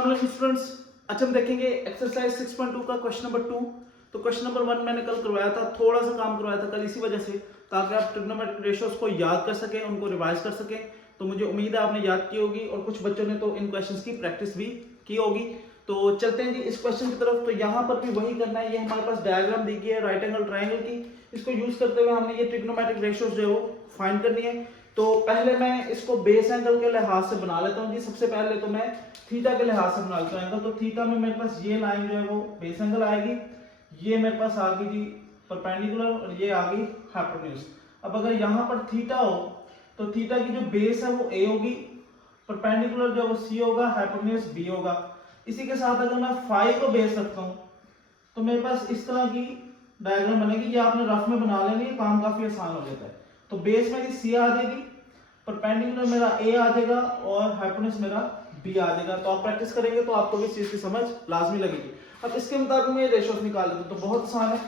अस्सलाम वालेकुम स्टूडेंट्स। आज हम देखेंगे एक्सरसाइज 6.2 का क्वेश्चन नंबर 2। तो क्वेश्चन नंबर 1 मैंने कल करवाया था, थोड़ा सा काम करवाया था कल इसी वजह से, ताकि आप ट्रिग्नोमेट्रिक रेशियोज को याद कर सकें, उनको रिवाइज कर सकें। तो मुझे उम्मीद है आपने याद की होगी और कुछ बच्चों ने तो इन क्वेश्चंस की प्रैक्टिस भी की होगी। तो चलते हैं जी इस क्वेश्चन की तरफ। तो यहाँ पर भी वही करना है, ये हमारे पास डायग्राम दी गई है राइट एंगल ट्राइंगल की। इसको यूज करते हुए हमने ये ट्रिग्नोमेट्रिक रेशियोज जो है वो फाइंड करनी है। तो पहले मैं इसको बेस एंगल के लिहाज से बना लेता हूँ जी। सबसे पहले तो मैं थीटा के लिहाज से बना लेता हूँ एंगल। तो थीटा में मेरे पास ये लाइन जो है वो बेस एंगल आएगी, ये मेरे पास आ गई जी परपेंडिकुलर और ये आ गई हाइपोटेन्यूज। अब अगर यहाँ पर थीटा हो तो थीटा की जो बेस है वो ए होगी, परपेंडिकुलर जो वो सी होगा, हाइपोटेन्यूज बी होगा। इसी के साथ अगर मैं फाई को बेस रखता हूँ तो मेरे पास इस तरह की डायग्राम बनेगी। ये आपने रफ में बना लेनी है, काम काफी आसान हो जाता है। तो बेस मेरी सी आ जाएगी, परपेंडिकुलर मेरा ए आ जाएगा और हाइपोटेन्यूज मेरा बी आ जाएगा। तो आप प्रैक्टिस करेंगे तो आपको भी इस चीज की समझ लाजमी लगेगी। अब इसके मुताबिक मैं रेशियोज निकाल लेता हूं। तो बहुत आसान है,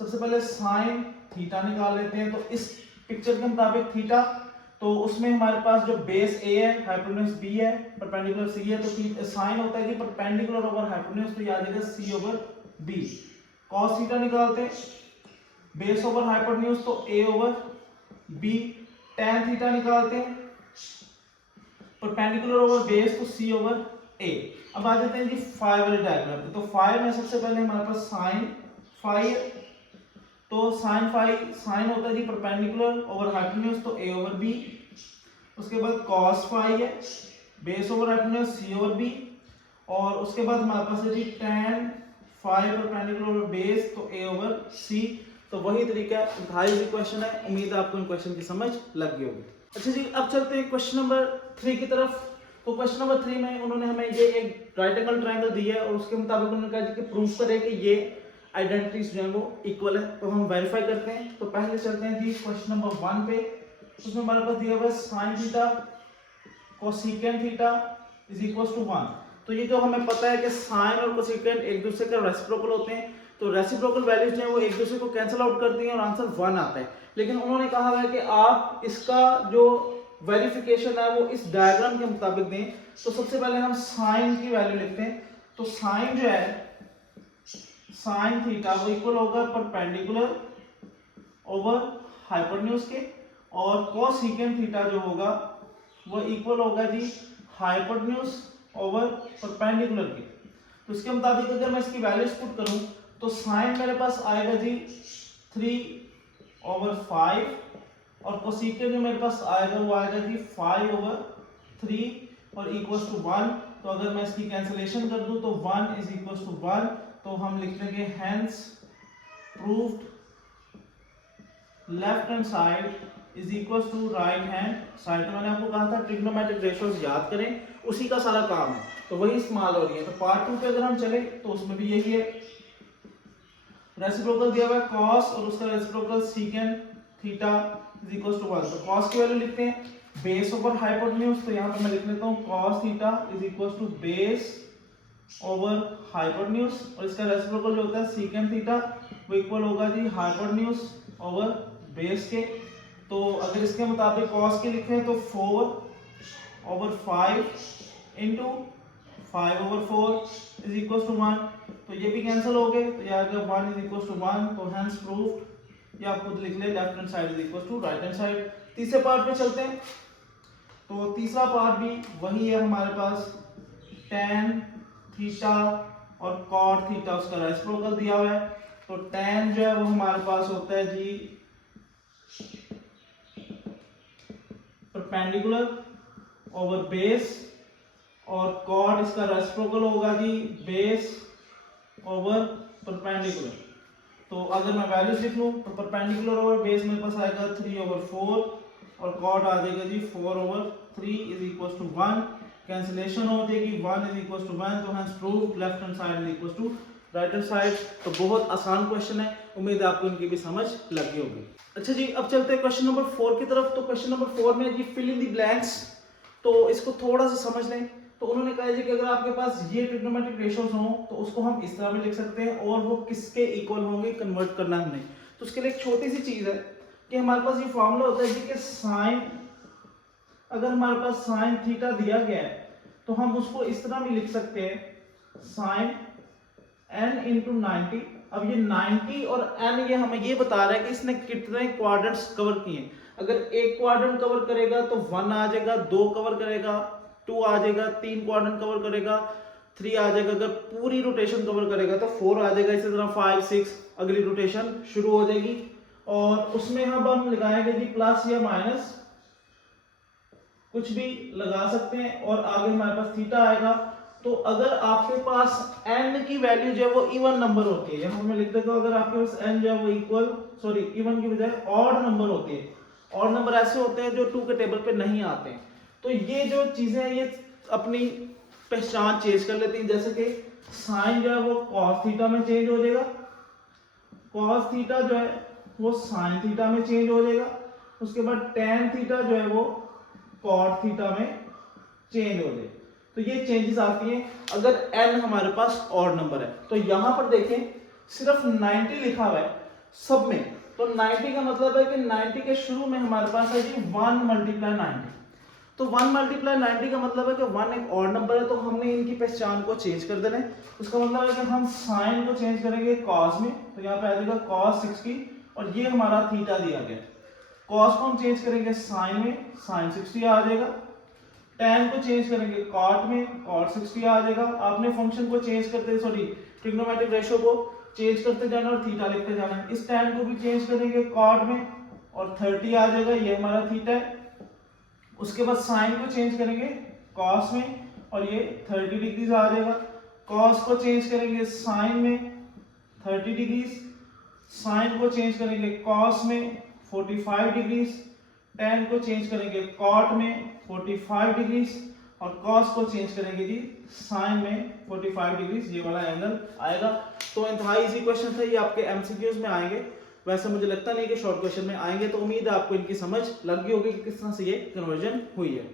सबसे पहले साइन थीटा निकाल लेते हैं। तो इस पिक्चर के मुताबिक थीटा, तो उसमें हमारे पास जो बेस ए है, हाइपोटेन्यूज बी है, परपेंडिकुलर सी है। तो साइन होता है कि परपेंडिकुलर ओवर हाइपोटेन्यूज, तो याद रखिएगा सी ओवर बी। कॉस थीटा निकालते हैं, बेस ओवर हाइपोटेन्यूज तो A over B. tan theta निकालते हैं, परपेंडिकुलर ओवर बेस तो सी ओवर ए। अब आ जाते हैं जी फाई वाले डायग्राम पे। तो फाई में सबसे पहले हमारे पास साइन फाई है। तो साइन फाई, साइन होता है जी परपेंडिकुलर ओवर हाइपोटेन्यूज तो ए ओवर बी। उसके बाद कॉस फाई है, base over hypotenuse C over B. और उसके बाद हमारे पास है जी tan phi perpendicular over base तो ए ओवर सी। तो वही तरीका है, इंतहाई क्वेश्चन है। उम्मीद है आपको इन क्वेश्चन की समझ लग गई होगी। अच्छा जी, अब चलते हैं क्वेश्चन नंबर 3 की तरफ। तो क्वेश्चन नंबर 3 में उन्होंने हमें ये एक राइट एंगल ट्रायंगल दिया है और उसके मुताबिक उन्होंने कहा कि प्रूव करें कि ये आइडेंटिटीज जो है वो इक्वल है। तो हम वेरीफाई करते हैं। तो पहले चलते हैं जी क्वेश्चन नंबर 1 पे। उसमें हमारे पास दिया हुआ है sine theta cosecant theta is equal to 1। तो ये जो हमें पता है कि साइन और कोसेकेंट एक दूसरे के रेसिप्रोकल होते हैं। तो रेसिप्रोकल वैल्यूज जो है वो एक दूसरे को कैंसिल आउट करती हैं और आंसर 1 आता है। लेकिन उन्होंने कहा है कि आप इसका जो वेरिफिकेशन है वो इस डायग्राम के मुताबिक दें। तो सबसे पहले हम साइन की वैल्यू लिखते हैं। तो साइन जो है, साइन थीटा वो इक्वल होगा परपेंडिकुलर ओवर हाइपोटेन्यूज के, और कोसेकेंट थीटा जो होगा वो इक्वल होगा जी हाइपोटेन्यूज ओवर परपेंडिकुलर के। तो इसके मुताबिक अगर मैं इसकी वैल्यूज पुट करूं तो साइन मेरे पास आएगा जी 3 ओवर 5 और कोसेकेंट जो मेरे पास आएगा वो आएगा जी 5 ओवर 3 और इक्वल्स टू 1। तो अगर मैं इसकी कैंसिलेशन कर दूं तो 1 इज इक्वल्स टू 1। तो हम लिख देंगे hence proved left hand side is equals to right hand side. तो मैंने आपको कहा था ट्रिग्नोमेट्रिक रेशियोज याद करें, उसी का सारा काम है, तो वही इस्तेमाल हो रही है। तो पार्ट 2 पे अगर हम चले तो उसमें भी यही है। रेसिप्रोकल दिया हुआ है cos और उसका reciprocal secant theta is equals to 1। तो cos की वैल्यू लिखते हैं बेस ओवर हाइपोटेन्यूज। तो यहां पर मैं लिख लेता हूं cos theta is equals to base over hypotenuse, और इसका रेसिप्रोकल जो होता है secant थीटा वो इक्वल होगा जी हाइपोटेन्यूज ओवर बेस के। तो अगर इसके मुताबिक cos के लिखें तो 4 over 5 into 5 over 4 is equal to 1। तो ये भी कैंसिल हो गए, तो ये आ गया 1 इज इक्वल टू 1। तो हेंस प्रूव्ड, ये आप खुद लिख ले, left hand side is equal to right hand side. तीसरे पार्ट पे चलते हैं। तो तीसरा पार्ट भी वही है हमारे पास, tan थीटा और cot थीटा उसका रेसिप्रोकल दिया हुआ है। तो tan जो है वो हमारे पास होता है जी परपेंडिकुलर ओवर बेस, और cot इसका रेसिप्रोकल होगा जी बेस ओवर परपेंडिकुलर। तो अगर मैं वैल्यूज लिख लूं तो परपेंडिकुलर ओवर बेस मेरे पास आएगा 3 ओवर 4 और cot आ जाएगा जी 4 over 3 is equal to 1। Cancellation हो जाएगी, 1 इज इक्वल टू 1। तो hence proved left hand side is equal to right hand side. तो बहुत आसान क्वेश्चन है, उम्मीद है आपको इनकी भी समझ लगी होगी। अच्छा जी, अब चलते हैं क्वेश्चन नंबर 4 की तरफ। तो क्वेश्चन नंबर 4 में जी फिल इन द ब्लैंक्स। तो इसको थोड़ा सा समझ लें। तो उन्होंने कहा है कि अगर आपके पास ये ट्रिग्नोमेट्रिक रेशियोज हों तो उसको हम इस तरह में लिख सकते हैं, और वो किसके इक्वल होंगे कन्वर्ट करना हमने। तो उसके लिए एक छोटी सी चीज है कि हमारे पास ये फॉर्मूला होता है कि साइन, अगर हमारे पास साइन थीटा दिया गया है तो हम उसको इस तरह भी लिख सकते हैं, साइन n इंटू 90। अब ये 90 और n ये हमें ये बता रहा है कि इसने कितने क्वाड्रेंट्स कवर किए। अगर एक क्वाड्रेंट कवर करेगा तो 1 आ जाएगा, 2 कवर करेगा 2 आ जाएगा, 3 क्वाड्रेंट कवर करेगा 3 आ जाएगा, अगर पूरी रोटेशन कवर करेगा तो 4 आ जाएगा, इसी तरह 5 6 अगली रोटेशन शुरू हो जाएगी। और उसमें हम लगाएंगे जी प्लस या माइनस, कुछ भी लगा सकते हैं, और आगे हमारे पास थीटा आएगा। तो अगर आपके पास n की वैल्यू जो है वो इवन नंबर होती है, यहाँ मैं लिख देता हूँ, अगर आपके पास n जो है वो इवन की बजाय ऑड नंबर होती है, ऑड नंबर ऐसे होते हैं जो 2 के टेबल पे नहीं आते हैं, तो ये जो चीजें हैं ये अपनी पहचान चेंज कर लेती हैं। जैसे कि साइन जो है वो कॉस थीटा में चेंज हो जाएगा, कॉस थीटा जो है वो साइन थीटा में चेंज हो जाएगा, उसके बाद टेन थीटा जो है वो कॉट थीटा में चेंज हो जाएगा। तो ये चेंजेस आती हैं अगर n हमारे पास ऑड नंबर है। तो यहां पर देखें सिर्फ 90 लिखा हुआ है सब में, तो 90 का मतलब है कि 90 के शुरू में हमारे पास है जी 1 मल्टीप्लाई 90। तो 1 मल्टीप्लाई 90 का मतलब है कि 1 एक ऑड नंबर है, तो हमने इनकी पहचान को चेंज कर देना है। उसका मतलब है कि हम साइन को चेंज करेंगे कॉस में, तो यहाँ पे आ जाएगा cos 60 और ये हमारा थीटा दिया गया। कॉस को हम चेंज करेंगे साइन में, साइन 60 आ जाएगा। tan को चेंज करेंगे कॉट में, कॉट 60 आ जाएगा। आपने फंक्शन को चेंज करते ट्रिग्नोमेट्रिक रेशियो को चेंज करते जाना और थीटा लिखते जाना। इस tan को भी चेंज करेंगे कॉट में और 30 आ जाएगा, ये हमारा थीटा है। उसके बाद साइन को चेंज करेंगे कॉस में और ये 30 डिग्रीज आ जाएगा। कॉस को चेंज करेंगे साइन में 30 डिग्रीज, साइन को चेंज करेंगे कॉस में 45 डिग्रीज, tan को चेंज करेंगे कॉट में 45 डिग्रीज और cos को चेंज करेंगे जी साइन में 45 डिग्रीज, ये वाला एंगल आएगा। तो इंतहाई इजी क्वेश्चन था ये, आपके एमसीक्यूज में आएंगे। वैसे मुझे लगता नहीं कि शॉर्ट क्वेश्चन में आएंगे, तो उम्मीद है आपको इनकी समझ लग गई होगी कि किस तरह से ये कन्वर्जन हुई है।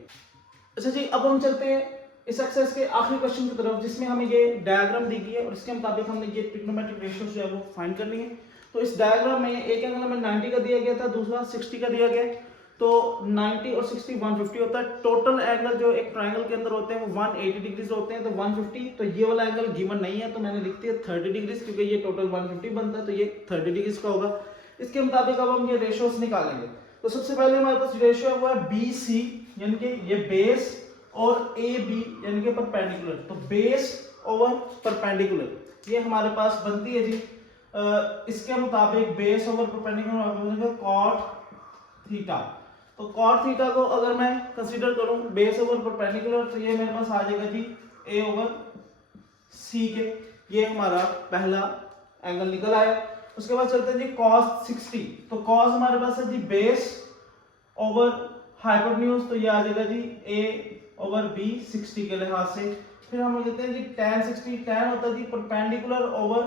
अच्छा जी, अब हम चलते हैं इस एक्सरसाइज के आखिरी क्वेश्चन की तरफ, जिसमें हमें ये डायग्राम दी गई है और इसके मुताबिक हमने ये ट्रिग्नोमेट्रिक रेशियो जो है वो फाइंड करनी है। तो इस डायग्राम में एक एंगल हमें 90 का दिया गया था, दूसरा 60 का दिया गया है। तो 90 और 60 150 होता है। टोटल एंगल जो एक ट्रायंगल के अंदर होते हैं वो 180 डिग्रीज होते हैं, तो 150। तो ये वाला एंगल गिवन नहीं है, तो मैंने लिख दिया 30 डिग्रीज, क्योंकि ये टोटल 150 बनता है, तो ये 30 डिग्रीज का होगा। इसके मुताबिक अब हम ये रेशियोस निकालेंगे। तो सबसे पहले हमारे पास रेशियो है वो है BC, यानी कि ये बेस, और AB यानी कि परपेंडिकुलर। तो बेस ओवर परपेंडिकुलर ये हमारे पास बनती है जी। इसके मुताबिक base over perpendicular cot theta. तो कॉट थीटा को अगर मैं कंसीडर करूं बेस ओवर परपेंडिकुलर, तो ये मेरे पास आ जाएगा जी A ओवर C के, ये हमारा पहला एंगल निकल आया। उसके बाद चलते हैं जी cos 60। तो cos हमारे पास है जी बेस ओवर हाइपोटेन्यूज, तो ये आ जाएगा जी A ओवर B 60 के लिहाज से। फिर हम कहते हैं जी tan 60, tan होता है जी परपेंडिकुलर ओवर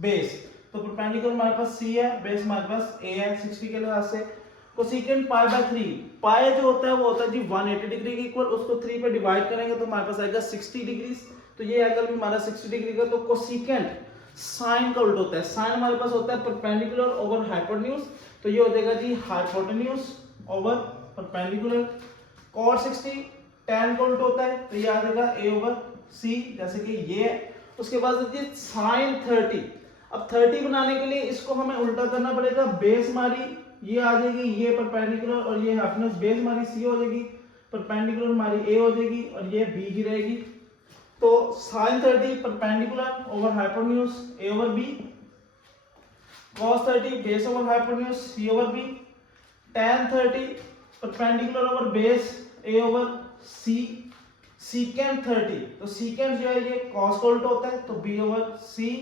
बेस, तो परपेंडिकुलर हमारे पास C है, बेस हमारे पास A है 60 के लिहाज से। कोसेकेंट पाई बाय 3, पाई जो होता है वो होता है जी 180 डिग्री के इक्वल, उसको 3 पे डिवाइड करेंगे तो हमारे पास आएगा 60 डिग्री। तो ये एंगल भी हमारा 60 डिग्री का। तो कोसेकेंट साइन का उल्टा होता है, साइन हमारे पास होता है परपेंडिकुलर ओवर हाइपोटेन्यूज, तो ये हो जाएगा जी hypotenuse over perpendicular. Cot 60 tan का उल्टा होता है, तो ये आ जाएगा A ओवर C, जैसे कि ये है। उसके बाद जी साइन 30। अब 30 बनाने के लिए इसको हमें उल्टा करना पड़ेगा। बेस हमारी ये आ जाएगी, ये परपेंडिकुलर, और ये हाइपोटेन्यूज। बेस हमारी C हो जाएगी, परपेंडिकुलर हमारी A हो जाएगी, और ये B की रहेगी। तो sine 30 perpendicular over hypotenuse A over B, cos 30 base over hypotenuse C over B, tan 30 perpendicular over base A over C, secant 30, तो secant जो है ये cos का उल्टा होता है, तो B ओवर C,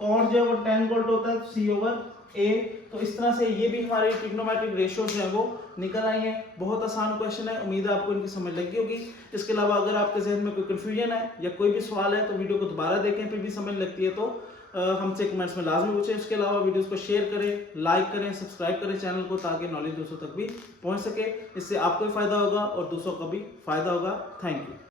cot जो है वो tan का उल्टा होता है, C ओवर A। तो इस तरह से ये भी हमारे ट्रिग्नोमेट्रिक रेशियो जो है वो निकल आई है। बहुत आसान क्वेश्चन है, उम्मीद है आपको इनकी समझ लगी होगी। इसके अलावा अगर आपके जहन में कोई कंफ्यूजन है या कोई भी सवाल है तो वीडियो को दोबारा देखें, फिर भी समझ लगती है तो हमसे कमेंट्स में लाजमी पूछें। इसके अलावा वीडियोस को शेयर करें, लाइक करें, सब्सक्राइब करें चैनल को, ताकि नॉलेज दूसरों तक भी पहुंच सके। इससे आपको भी फायदा होगा और दूसरों का भी फायदा होगा। Thank you.